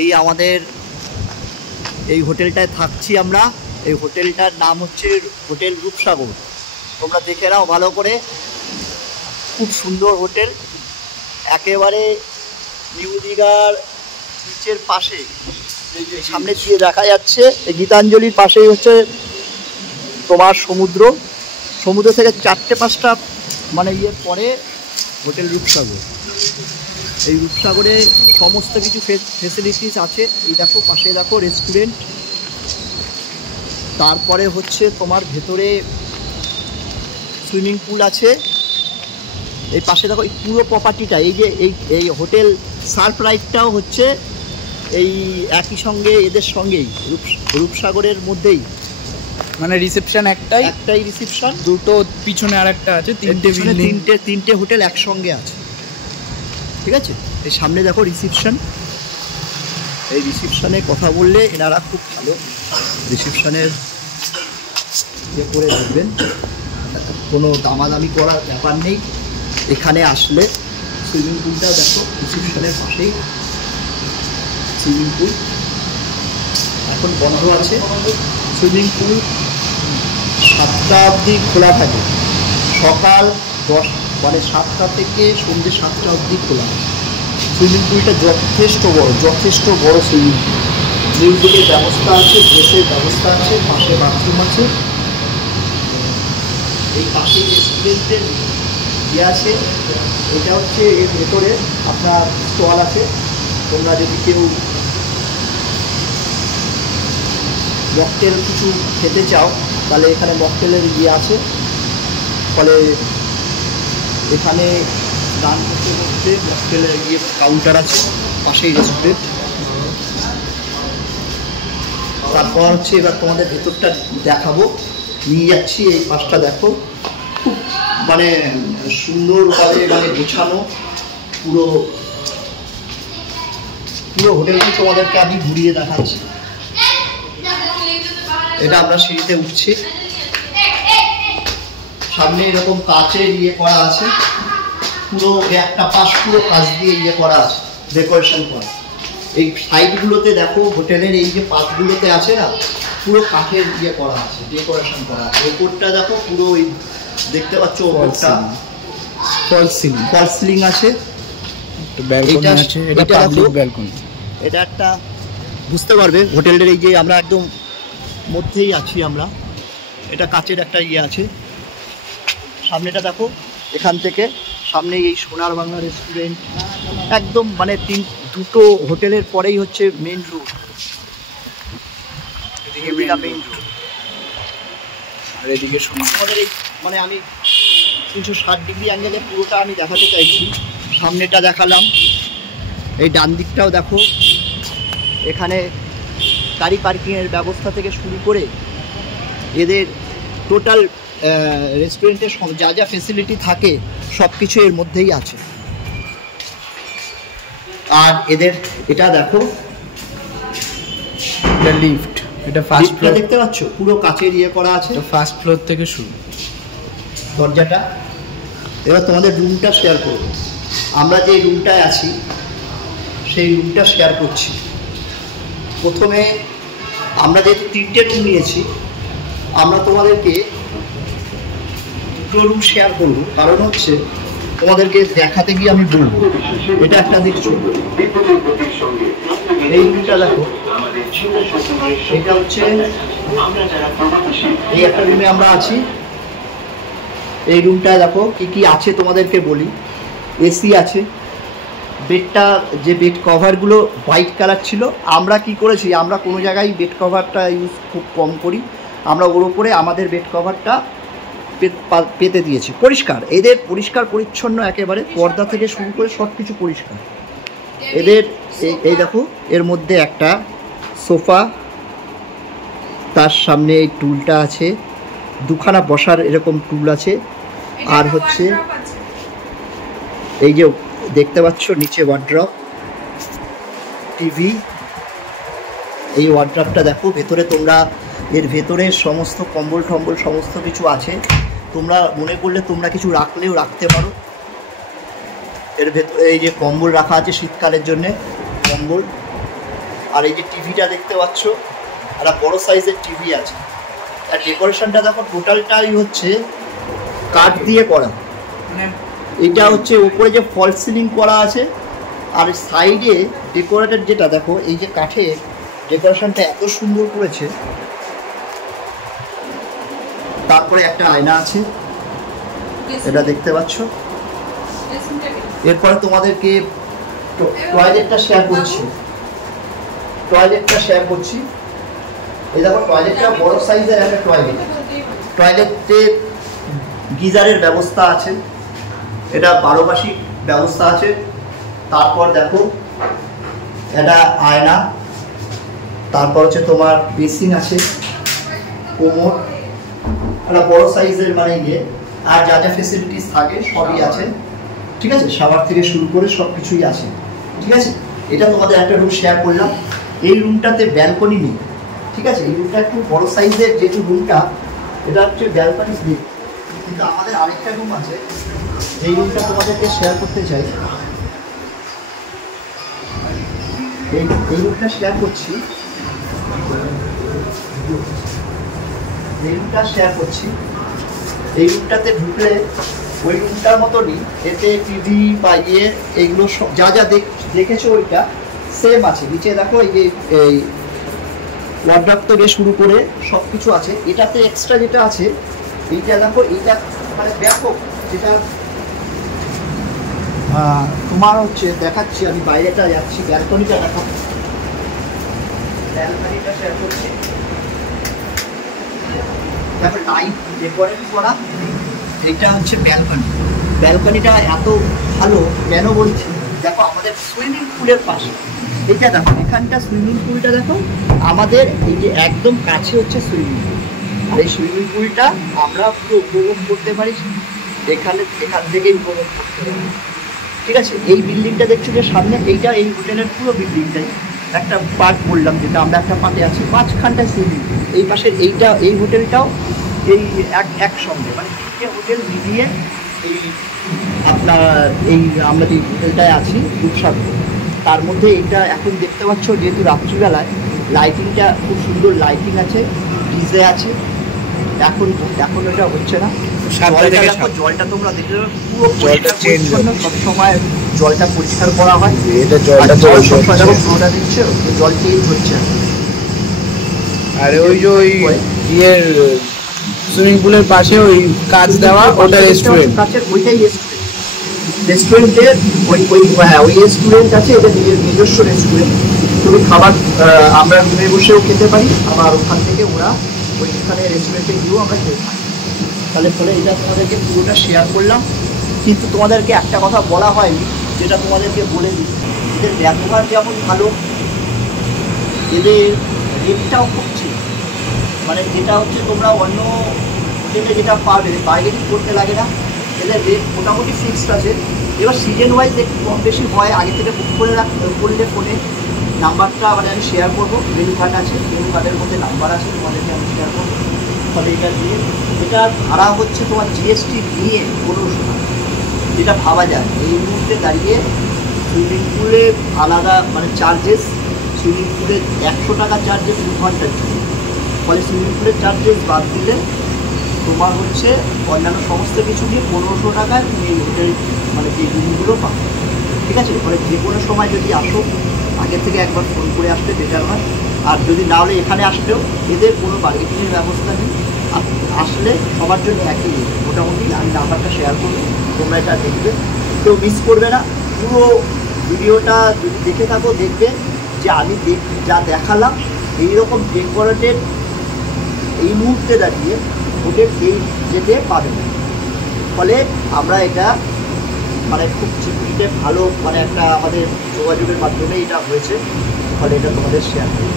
এই আমাদের এই হোটেলটায় থাকছি আমরা। এই হোটেলটার নাম হচ্ছে হোটেল রূপসাগর। তোমরা দেখে নাও ভালো করে, খুব সুন্দর হোটেল, একেবারে নিউ দীঘার বিচের পাশে, সামনে দিয়ে দেখা যাচ্ছে এই গীতাঞ্জলির পাশেই হচ্ছে তোমার সমুদ্র। সমুদ্র থেকে 4-5টা মানে ইয়ের পরে হোটেল রূপসাগর। এই রূপসাগরে সমস্ত কিছু ফেসিলিটিস আছে। এই দেখো পাশে দেখো রেস্টুরেন্ট, তারপরে হচ্ছে তোমার ভেতরে সুইমিং পুল আছে। এই পাশে দেখো এই পুরো প্রপার্টিটা, এই যে এই হোটেল সার্ফ রাইডটাও হচ্ছে এই একই সঙ্গে এদের সঙ্গেই রূপসাগরের মধ্যেই। মানে রিসেপশন একটাই রিসেপশন, দুটো পিছনে আর একটা আছে, তিনটে হোটেল একসঙ্গে আছে, ঠিক আছে। এই সামনে দেখো রিসেপশন। এই রিসেপশনে কথা বললে এনারা খুব ভালো, রিসেপশনের ইয়ে করে দেখবেন, কোনো দামাদামি করার ব্যাপার নেই। এখানে আসলে সুইমিং পুলটা দেখো রিসেপশনের পাশেই সুইমিং পুল, এখন বন্ধ আছে। সুইমিং পুল 7টা অবধি খোলা থাকে, সকাল 7টা থেকে সন্ধ্যে 7টা অবধি খোলা। সুইমিং পুলটা যথেষ্ট বড় সুইমিং পুল। মিউজিকের ব্যবস্থা আছে, ড্রেসের ব্যবস্থা আছে, পাশে বাথরুম আছে। এই পাশে রেস্টুরেন্টের ইয়ে আছে। এটা হচ্ছে এর ভেতরে আপনার স্টল আছে। তোমরা যদি কেউ মকটেল কিছু খেতে চাও তাহলে এখানে মকটেলের ইয়ে আছে। ফলে এখানে দান করতে করতে মকটেলের ইয়ে কাউন্টার আছে, পাশেই রেস্টুরেন্ট। তারপর হচ্ছে এবার তোমাদের ভেতরটা দেখাবো, নিয়ে যাচ্ছি। এই পাশটা দেখো, খুব মানে সুন্দরভাবে মানে গোছানো পুরো হোটেলটি তোমাদেরকে আমি ঘুরিয়ে দেখাচ্ছি। এটা আমরা সিঁড়িতে উঠছি, সামনে এরকম কাচের ইয়ে করা আছে, পুরো একটা পাশ পুরো কাচ দিয়ে ইয়ে করা আছে, ডেকোরেশন করা। এই সাইডগুলোতে দেখো হোটেলের এই যে পাশগুলোতে আছে না, পুরো কাঠের ইয়ে করা আছে, ডেকোরেশন করা আছে। ওপরটা দেখো পুরো দেখতে পাচ্ছ, ওপরটা ফলস সিলিং আছে, এটা একটা বুঝতে পারবে হোটেলের এই যে আমরা একদম মধ্যেই আছি আমরা। এটা কাচের একটা ইয়ে আছে। সামনেটা দেখো, এখান থেকে সামনে এই সোনার বাংলা রেস্টুরেন্ট, একদম মানে দুটো হোটেলের পরেই হচ্ছে মেন রোড, মেন রোড। আর এদিকে আমাদের এই মানে আমি 360 ডিগ্রি অ্যাঙ্গেলে পুরোটা আমি দেখাতে চাইছি। সামনেটা দেখালাম, এই ডান দিকটাও দেখো, এখানে গাড়ি পার্কিংয়ের ব্যবস্থা থেকে শুরু করে এদের টোটাল রেস্টুরেন্টের যা যা ফেসিলিটি থাকে সব কিছু এর মধ্যেই আছে। আর এদের এটা দেখো, এটা লিফট, এটা ফার্স্ট ফ্লোর দেখতে পাচ্ছ, পুরো কাচের ইয়ে করা আছে, ফার্স্ট ফ্লোর থেকে শুরু দরজাটা। এবার তোমাদের রুমটা শেয়ার করব। আমরা যে রুমটায় আছি সেই রুমটা শেয়ার করছি। প্রথমে আমরা যেহেতু 3টে রুম নিয়েছি, আমরা তোমাদেরকে 2টো রুম শেয়ার করবো। কারণ হচ্ছে তোমাদেরকে দেখাতে গিয়ে আমি বলবো, এটা একটা দেখছো, এই রুমটা দেখো, এটা হচ্ছে এই একটা রুমে আমরা আছি। এই রুমটায় দেখো কি কি আছে তোমাদেরকে বলি। এসি আছে, বেডটা যে বেড কভারগুলো হোয়াইট কালার ছিল, আমরা কি করেছি, আমরা কোনো জায়গায় বেড কভারটা ইউজ খুব কম করি, আমরা ওর উপরে আমাদের বেড কভারটা পেতে দিয়েছি। পরিষ্কার, এদের পরিষ্কার পরিচ্ছন্ন একেবারে, পর্দা থেকে শুরু করে সব কিছু পরিষ্কার এদের। এই দেখো, এর মধ্যে একটা সোফা, তার সামনে এই টুলটা আছে, দুখানা বসার এরকম টুল আছে। আর হচ্ছে এই যে দেখতে পাচ্ছ নিচে ওয়ার্ড্রপ, টিভি। এই ওয়ার্ড্রপটা দেখো, ভেতরে তোমরা এর ভেতরে সমস্ত কম্বল টম্বল সমস্ত কিছু আছে। তোমরা মনে করলে তোমরা কিছু রাখলেও রাখতে পারো। এর ভেতরে এই যে কম্বল রাখা আছে শীতকালের জন্যে, কম্বল। আর এই যে টিভিটা দেখতে পাচ্ছ, একটা বড় সাইজের টিভি আছে। আর ডেকোরেশনটা দেখো টোটালটাই হচ্ছে কাঠ দিয়ে করা। মানে এটা হচ্ছে উপরে যে ফল সিলিং করা আছে, আর সাইডে ডেকোরেটেড যেটা দেখো, এই যে কাঠের ডেকোরেশনটা এত সুন্দর করেছে। তারপরে একটা আয়না আছে, এটা দেখতে পাচ্ছ। এরপরে তোমাদেরকে টয়লেটটা শেয়ার করছি। এই দেখো টয়লেটটা বড় সাইজের একটা টয়লেট। টয়লেটে গিজারের ব্যবস্থা আছে, এটা 12 মাসিক ব্যবস্থা আছে। তারপর দেখো এটা আয়না, তারপর হচ্ছে তোমার বেসিন আছে, কোমর, একটা বড় সাইজের মানে ইয়ে, আর যা যা ফেসিলিটিস থাকে সবই আছে। ঠিক আছে, শাওয়ার থেকে শুরু করে সব কিছুই আছে। ঠিক আছে, এটা তোমাদের একটা রুম শেয়ার করলাম। এই রুমটাতে ব্যালকনি নেই। ঠিক আছে, এই রুমটা একটু বড় সাইজের, যেহেতু রুমটা এটা হচ্ছে ব্যালকনি নেই, কিন্তু আমাদের আরেকটা রুম আছে, এই রুমটা তোমাদেরকে শেয়ার করতে চাই। এই রুমটা শেয়ার করছি, এই রুমটাতে ঢুকলে ওই রুমটার মতনই, এতে টিভি বা ইয়ে এইগুলো সব যা যা দেখেছো ওইটা সেম আছে। নিচে দেখো এই যে এই ওয়ার্ড্রপ থেকে শুরু করে সব কিছু আছে। এটাতে এক্সট্রা যেটা আছে, এইটা দেখো, এইটা মানে ব্যাপক, যেটা তোমার হচ্ছে দেখাচ্ছি আমি, বাইরেটা যাচ্ছি, ব্যালকনিটা দেখো, ব্যালকনিটা শেয়ার করছি। দেখো লাইট ডেকোরেট করা, এটা হচ্ছে ব্যালকনি। ব্যালকনিটা এত ভালো কেন বলছি, দেখো আমাদের সুইমিং পুলের পাশে, এটা দেখো এখানটা সুইমিং পুলটা দেখো, আমাদের এই যে একদম কাছে হচ্ছে সুইমিং পুল। আর এই সুইমিং পুলটা আমরা পুরো উপভোগ করতে পারি, এখান থেকেই উপভোগ করতে পারি। ঠিক আছে, এই বিল্ডিংটা দেখছো যে সামনে, এইটা এই হোটেলের পুরো বিল্ডিংটাই একটা পার্ট বললাম, যেটা আমরা একটা পার্টে আছি, মাঝখানটা সুইমিং পুল। এই পাশের এইটা, এই হোটেলটাও এই একসঙ্গে, মানে তিনটে হোটেল মিলিয়ে এই আপনার এই আমরা যে হোটেলটায় আছি রূপসাগর, তার মধ্যে এইটা এখন দেখতে পাচ্ছ, যেহেতু রাত্রিবেলায় লাইটিংটা খুব সুন্দর লাইটিং আছে, ডিজে আছে। এখন এটা হচ্ছে না। জলটা তোমরা দেখতে পাবে পুরো পরিষ্কার, সবসময় জলটা পরিষ্কার করা হয়। দিচ্ছে, জল চেঞ্জ হচ্ছে। আর ওই যে ওই ইয়ের সুইমিং পুলের পাশে ওই কাজ দেওয়া, ওটা রেস্টুরেন্ট, কাছের ওইটাই রেস্টুরেন্টের ওই রেস্টুরেন্ট আছে, এটা নিজস্ব রেস্টুরেন্ট। তুমি খাবার আমরা রুমে বসেও খেতে পারি, আবার ওখান থেকে ওরা ওইখানে রেস্টুরেন্টে গিয়েও আমরা খেতে পারি। তাহলে ফলে এটা তোমাদেরকে পুরোটা শেয়ার করলাম। কিন্তু তোমাদেরকে একটা কথা বলা হয়নি, যেটা তোমাদেরকে বলে দিই, এদের ব্যবহার যেমন ভালো, এদের রেটটাও খুব ঠিক। মানে যেটা হচ্ছে তোমরা অন্য হোটেলে যেটা পাবে, বার্গেনিং করতে লাগে না, এদের রেট মোটামুটি ফিক্সড আছে। এবার সিজন ওয়াইজ একটু কম বেশি হয়, আগে থেকে বুক করে করলে ফোনে নাম্বারটা মানে আমি শেয়ার করবো, মেনু কার্ড আছে, মেনু কার্ডের মধ্যে নাম্বার আছে, তোমাদেরকে আমি শেয়ার করবো। ফলে এটা দিয়ে এটা ভাড়া হচ্ছে তোমার জিএসটি নিয়ে 1500 টাকা, যেটা ভাবা যায় এই মুহূর্তে দাঁড়িয়ে। সুইমিং পুলে আলাদা মানে চার্জেস, সুইমিং পুলে 100 টাকা চার্জেস 2 ঘন্টার জন্য। ফলে সুইমিং পুলের চার্জেস বাদ দিলে তোমার হচ্ছে অন্যান্য সমস্ত কিছু নিয়ে 1500 টাকায় তুমি এই হোটেল মানে যে রুমগুলো পাবে। ঠিক আছে, ফলে যে কোনো সময় যদি আসো, আগে থেকে একবার ফোন করে আসলে বেটার হয়। আর যদি না হলে এখানে আসলেও এদের কোনো বার্গেনিংয়ের ব্যবস্থা নেই, আসলে সবার জন্য একই নেই। মোটামুটি আমি নাম্বারটা শেয়ার করবো, তোমরা এটা দেখবে, কেউ মিস করবে না। পুরো ভিডিওটা যদি দেখে থাকো, দেখবে যে আমি যা দেখালাম এইরকম ডেকোরেটেড এই মুহূর্তে দাঁড়িয়ে হোটেল এই যেতে পাবে না। ফলে আমরা এটা মানে খুব চিপিতে ভালো, মানে একটা আমাদের যোগাযোগের মাধ্যমে এটা হয়েছে। ফলে এটা তোমাদের শেয়ার করি।